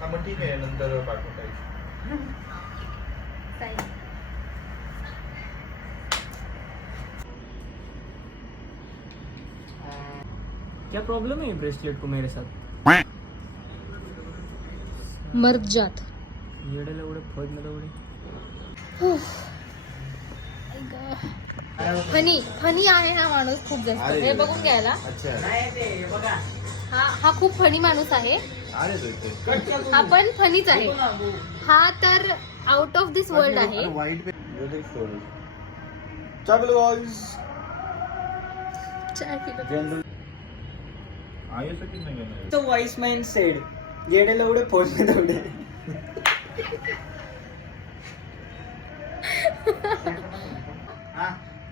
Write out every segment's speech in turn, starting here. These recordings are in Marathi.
हा मग ठीक आहे, नंतर पाठवून टाईप. क्या प्रॉब्लम है ब्रेसलेट को मेरे साथ? मर्द जात. येडे एवढे फद ना तेवढे. फनी फनी आहे हा माणूस खूप जास्त. अरे हे बघून घ्यायला. अच्छा. हा खूप फनी माणूस आहे. अरे हा पण फनीच आहे. हा तर आउट ऑफ दिस वर्ल्ड आहे. वाईट स्टोरेज. चालेल गाइस. जनरल आयुष्यात नाही घेणार. तो वाइस माइंड सेड येडे एवढे फोन में तेवढे.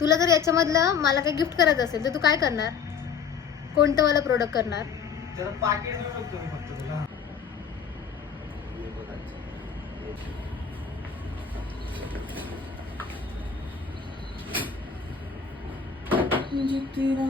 तुला जर याच्यामधलं मला काही गिफ्ट करायचं असेल तर तू काय करणार? कोणतं वाला प्रोडक्ट करणार? त्याला पाकिट देऊ शकतो मी फक्त तुला. मुझे तेरा